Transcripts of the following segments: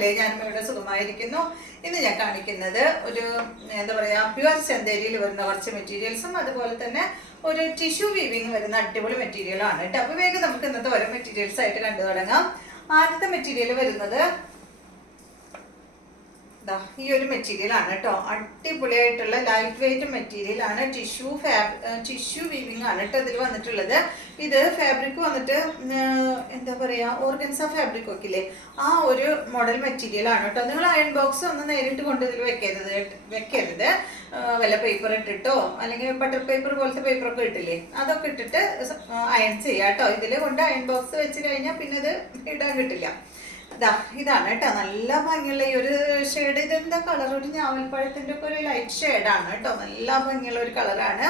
സുഖമല്ലേ? ഞാനും ഇവിടെ സുഖമായിരിക്കുന്നു. ഇന്ന് ഞാൻ കാണിക്കുന്നത് ഒരു എന്താ പറയാ പ്യുവർ ചന്തേരിയിൽ വരുന്ന കുറച്ച് മെറ്റീരിയൽസും അതുപോലെ തന്നെ ഒരു ടിഷ്യൂ വീവിങ് വരുന്ന അടിപൊളി മെറ്റീരിയൽ ആണ് കേട്ടോ. അപ്പൊ വേഗം നമുക്ക് ഇന്നത്തെ ഓരോ മെറ്റീരിയൽസ് ആയിട്ട് കണ്ടു തുടങ്ങാം. ആദ്യത്തെ മെറ്റീരിയൽ വരുന്നത് ഈ ഒരു മെറ്റീരിയൽ ആണ് കേട്ടോ. അടിപൊളിയായിട്ടുള്ള ലൈറ്റ് വെയിറ്റ് മെറ്റീരിയൽ ആണ്. ടിഷ്യൂ വീവിങ് ആണ് കേട്ടോ ഇതിൽ വന്നിട്ടുള്ളത്. ഇത് ഫാബ്രിക് വന്നിട്ട് എന്താ പറയാ ഓർഗൻസ ഫാബ്രിക് ഒക്കെ ഇല്ലേ, ആ ഒരു മോഡൽ മെറ്റീരിയൽ ആണ് കേട്ടോ. നിങ്ങൾ അയൺ ബോക്സ് ഒന്ന് നേരിട്ട് കൊണ്ട് ഇതിൽ വെക്കരുത്. വല്ല പേപ്പർ ഇട്ടിട്ടോ അല്ലെങ്കിൽ ബട്ടർ പേപ്പർ പോലത്തെ പേപ്പറൊക്കെ ഇട്ടില്ലേ, അതൊക്കെ ഇട്ടിട്ട് അയൺ ചെയ്യാം കേട്ടോ. ഇതിൽ കൊണ്ട് അയൺ ബോക്സ് വെച്ച് കഴിഞ്ഞാൽ പിന്നെ ഇത് ഇടാൻ കിട്ടില്ല. ഇതാണ് കേട്ടോ നല്ല ഭംഗിയുള്ള ഈ ഒരു ഷെയ്ഡ്. ഇതെന്താ കളർ? ഒരു ഞാവൽപ്പഴത്തിന്റെ ഒക്കെ ഒരു ലൈറ്റ് ഷെയ്ഡാണ് കേട്ടോ. നല്ല ഭംഗിയുള്ള ഒരു കളറാണ്.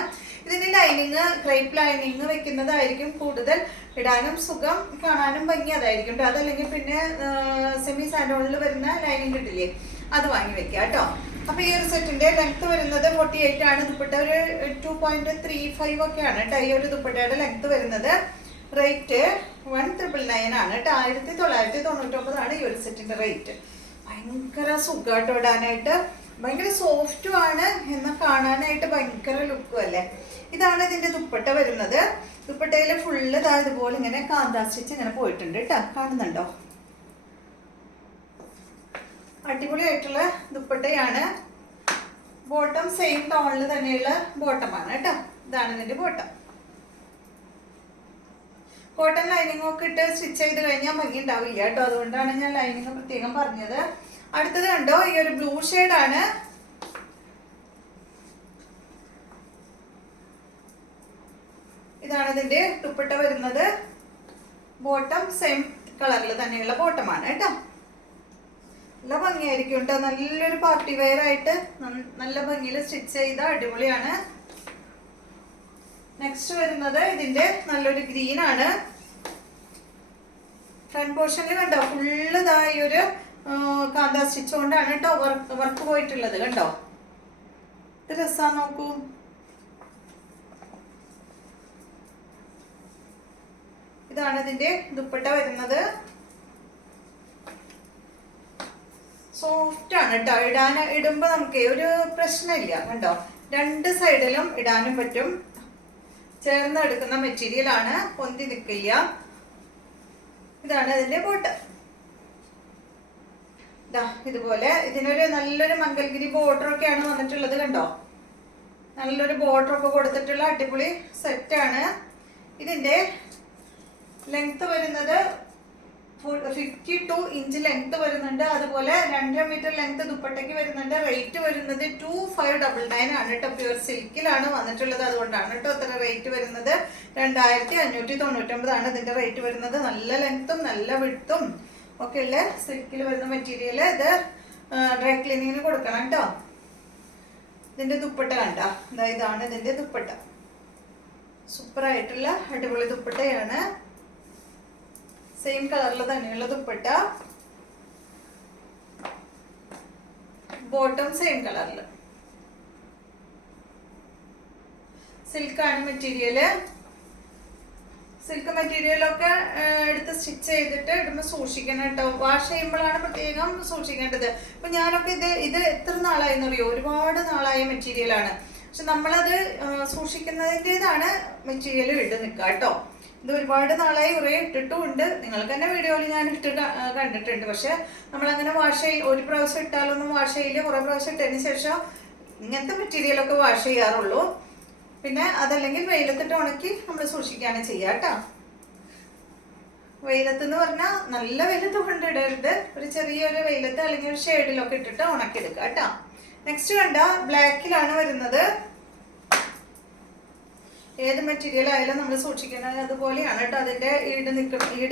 ഇതിന്റെ ലൈനിങ് ക്രേപ്പ് ലൈനിങ് വെക്കുന്നതായിരിക്കും കൂടുതൽ ഇടാനും സുഖം, കാണാനും ഭംഗി അതായിരിക്കും കേട്ടോ. അതല്ലെങ്കിൽ പിന്നെ സെമി സാൻഡോണിൽ വരുന്ന ലൈനിങ് കിട്ടില്ലേ, അത് വാങ്ങി വെക്കുക കേട്ടോ. അപ്പൊ ഈ ഒരു സെറ്റിന്റെ ലെങ്ത് വരുന്നത് 48 ആണ്. ദുപ്പട്ട ഒരു 2.35 ഒക്കെയാണ് കേട്ടോ ഈ ഒരു ദുപ്പട്ടയുടെ ലെങ്ത് വരുന്നത്. റേറ്റ് 1999 ആണ് കേട്ടോ. 1999 ആണ് ഈ ഒരു സെറ്റിന്റെ റേറ്റ്. ഭയങ്കര സുഖമായിട്ട് ഇടാനായിട്ട്, ഭയങ്കര സോഫ്റ്റും ആണ്, എന്നാൽ കാണാനായിട്ട് ഭയങ്കര ലുക്കും അല്ലേ. ഇതാണ് ഇതിന്റെ ദുപ്പട്ട വരുന്നത്. ദുപ്പട്ടയിൽ ഫുള്ള് ഇതുപോലെ ഇങ്ങനെ കാന്താ സ്റ്റിച്ച് ഇങ്ങനെ പോയിട്ടുണ്ട് കേട്ടോ. കാണുന്നുണ്ടോ? അടിപൊളിയായിട്ടുള്ള ദുപ്പട്ടയാണ്. ബോട്ടം സെയിം ടോണിൽ തന്നെയുള്ള ബോട്ടമാണ് കേട്ടോ. ഇതാണ് ഇതിന്റെ ബോട്ടം. കോട്ടൺ ലൈനിങ് ഒക്കെ ഇട്ട് സ്റ്റിച്ച് ചെയ്ത് കഴിഞ്ഞാൽ ഭംഗി ഉണ്ടാവില്ല കേട്ടോ. അതുകൊണ്ടാണ് ഞാൻ ലൈനിങ് പ്രത്യേകം പറഞ്ഞത്. അടുത്തത് കണ്ടോ, ഈ ഒരു ബ്ലൂ ഷെയ്ഡാണ്. ഇതാണ് ഇതിന്റെ ദുപ്പട്ട വരുന്നത്. ബോട്ടം സെയിം കളറിൽ തന്നെയുള്ള ബോട്ടമാണ് കേട്ടോ. നല്ല ഭംഗിയായിരിക്കും കേട്ടോ. നല്ലൊരു പാർട്ടി വെയർ ആയിട്ട് നല്ല ഭംഗിയിൽ സ്റ്റിച്ച് ചെയ്ത അടിപൊളിയാണ്. നെക്സ്റ്റ് വരുന്നത് ഇതിന്റെ നല്ലൊരു ഗ്രീൻ ആണ്. ഫ്രണ്ട് പോർഷനിൽ കണ്ടോ ഫുള്ള് ഈ ഒരു കാന്താ സ്റ്റിച്ച് കൊണ്ടാണ് കേട്ടോ വർക്ക് പോയിട്ടുള്ളത്. കണ്ടോ ഇത് രസാ, നോക്കൂ. ഇതാണ് ഇതിന്റെ ദുപ്പട്ട വരുന്നത്. സോഫ്റ്റ് ആണ് കേട്ടോ. ഇടുമ്പോ നമുക്ക് ഒരു പ്രശ്നമില്ല. കണ്ടോ, രണ്ട് സൈഡിലും ഇടാനും പറ്റും. ചേർന്ന് എടുക്കുന്ന മെറ്റീരിയൽ ആണ്, പൊന്തി നിൽക്കില്ല. ഇതാണ് ഇതിന്റെ ബോട്ടം. ഇതുപോലെ ഇതിനൊരു നല്ലൊരു മംഗൽഗിരി ബോർഡർ ഒക്കെയാണ് വന്നിട്ടുള്ളത്. കണ്ടോ, നല്ലൊരു ബോർഡർ ഒക്കെ കൊടുത്തിട്ടുള്ള അടിപൊളി സെറ്റാണ്. ഇതിന്റെ ലെങ്ത് വരുന്നത് 52 ഇഞ്ച് ലെങ്ത് വരുന്നുണ്ട്. അതുപോലെ 2.5 മീറ്റർ ലെങ്ത് ദുപ്പട്ടയ്ക്ക് വരുന്നുണ്ട്. റേറ്റ് വരുന്നത് 2599 ആണ് കേട്ടോ. പ്യൂർ സിൽക്കിലാണ് വന്നിട്ടുള്ളത്. അതുകൊണ്ടാണ് കേട്ടോ ഇത്ര റേറ്റ് വരുന്നത്. 2599 ആണ് ഇതിന്റെ റേറ്റ് വരുന്നത്. നല്ല ലെങ്ത്തും നല്ല വിഡ്ത്തും ഒക്കെ ഉള്ള സിൽക്കിൽ വരുന്ന മെറ്റീരിയൽ. ഇത് ഡ്രൈ ക്ലീനിങ്ങിന് കൊടുക്കണം കേട്ടോ. ഇതിന്റെ ദുപ്പട്ട കണ്ടോ, ഇതാണ് ഇതിന്റെ ദുപ്പട്ട. സൂപ്പർ ആയിട്ടുള്ള അടിപൊളി ദുപ്പട്ടയാണ്. സെയിം കളറിൽ തന്നെയുള്ള ദുപ്പട്ട. ബോട്ടം സെയിം കളറിൽ. സിൽക്കാണ് മെറ്റീരിയല്. സിൽക്ക് മെറ്റീരിയലൊക്കെ എടുത്ത് സ്റ്റിച്ച് ചെയ്തിട്ട് ഇടുമ്പോൾ സൂക്ഷിക്കണം കേട്ടോ. വാഷ് ചെയ്യുമ്പോഴാണ് പ്രത്യേകം സൂക്ഷിക്കേണ്ടത്. ഇപ്പൊ ഞാനൊക്കെ ഇത് എത്ര നാളായെന്ന് അറിയോ? ഒരുപാട് നാളായ മെറ്റീരിയലാണ്. പക്ഷെ നമ്മളത് സൂക്ഷിക്കുന്നതിൻ്റെതാണ് മെറ്റീരിയൽ ഇട്ട് നിൽക്കുക കേട്ടോ. ഇത് ഒരുപാട് നാളായി കുറേ ഇട്ടിട്ടും ഉണ്ട്. നിങ്ങൾക്ക് തന്നെ വീഡിയോയിൽ ഞാൻ ഇട്ട് കണ്ടിട്ടുണ്ട്. പക്ഷെ നമ്മളങ്ങനെ ഒരു പ്രാവശ്യം ഇട്ടാലൊന്നും വാഷ് ചെയ്യില്ല. കുറേ പ്രാവശ്യം ഇട്ടതിന് ശേഷം ഇങ്ങനത്തെ മെറ്റീരിയലൊക്കെ വാഷ് ചെയ്യാറുള്ളൂ. പിന്നെ അതല്ലെങ്കിൽ വെയിലത്തിട്ട് ഉണക്കി നമ്മൾ സൂക്ഷിക്കുകയാണ് ചെയ്യുക കേട്ടോ. വെയിലത്തെന്ന് പറഞ്ഞാൽ നല്ല വെയിലത്ത് കൊണ്ടിടരുത്. ഒരു ചെറിയൊരു വെയിലത്ത് അല്ലെങ്കിൽ ഒരു ഷെയ്ഡിലൊക്കെ ഇട്ടിട്ട് ഉണക്കിയെടുക്കുക കേട്ടോ. നെക്സ്റ്റ് കണ്ട ബ്ലാക്കിലാണ് വരുന്നത്. ഏത് മെറ്റീരിയൽ ആയാലും നമ്മൾ സൂക്ഷിക്കുന്നത് അതുപോലെയാണ് കേട്ടോ. അതിന്റെ ഈട്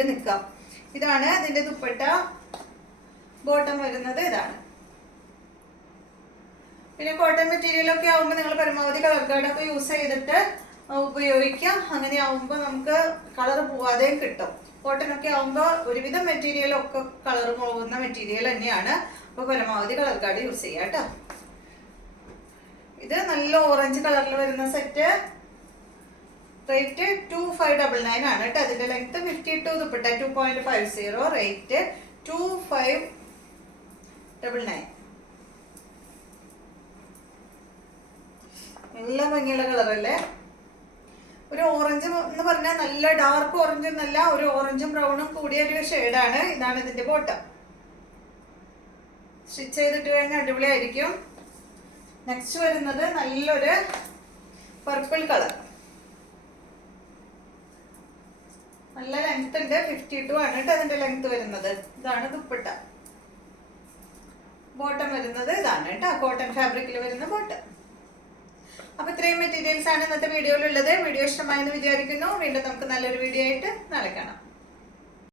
നിൽക്കാം. ഇതാണ് ഇതിന്റെ ദുപ്പട്ട. ബോട്ടം വരുന്നത് ഇതാണ്. പിന്നെ കോട്ടൺ മെറ്റീരിയൽ ഒക്കെ ആവുമ്പോൾ നിങ്ങൾ പരമാവധി കളർ ഗാർഡൊക്കെ യൂസ് ചെയ്തിട്ട് ഉപയോഗിക്കാം. അങ്ങനെ ആവുമ്പോൾ നമുക്ക് കളർ പോവാതെയും കിട്ടും. കോട്ടൺ ഒക്കെ ആവുമ്പോൾ ഒരുവിധം മെറ്റീരിയലൊക്കെ കളർ പോകുന്ന മെറ്റീരിയൽ തന്നെയാണ്. അപ്പോൾ പരമാവധി കളർ ഗാർഡ് യൂസ് ചെയ്യാം കേട്ടോ. ഇത് നല്ല ഓറഞ്ച് കളറിൽ വരുന്ന സെറ്റ്. റേറ്റ് 2599 ആണ് കേട്ടോ. അതിന്റെ ലെങ്ത് 52, ദുപ്പട്ട 2.50. റേറ്റ് 2599 999. നല്ല ഭംഗിയുള്ള കളറല്ലേ. ഒരു ഓറഞ്ച് എന്ന് പറഞ്ഞാൽ നല്ല ഡാർക്ക് ഓറഞ്ച് എന്നല്ല, ഒരു ഓറഞ്ചും ബ്രൗണും കൂടിയ ഒരു ഷെയ്ഡാണ്. ഇതാണ് ഇതിന്റെ ബോട്ടം. സ്റ്റിച്ച് ചെയ്തിട്ട് കഴിഞ്ഞാൽ അടിപൊളിയായിരിക്കും. നെക്സ്റ്റ് വരുന്നത് നല്ലൊരു പർപ്പിൾ കളർ. നല്ല ലെങ്ത് ഉണ്ട്. 52 ആണ് കേട്ടോ അതിന്റെ ലെങ്ത് വരുന്നത്. ഇതാണ് ദുപ്പട്ട. ബോട്ടം വരുന്നത് ഇതാണ് കേട്ടോ, കോട്ടൺ ഫാബ്രിക്കിൽ വരുന്ന ബോട്ടം. അപ്പൊ ഇത്രയും മെറ്റീരിയൽസ് ആണ് ഇന്നത്തെ വീഡിയോയിലുള്ളത്. വീഡിയോ ഇഷ്ടമായെന്ന് വിചാരിക്കുന്നു. വീണ്ടും നമുക്ക് നല്ലൊരു വീഡിയോ ആയിട്ട് നാളെ കാണാം.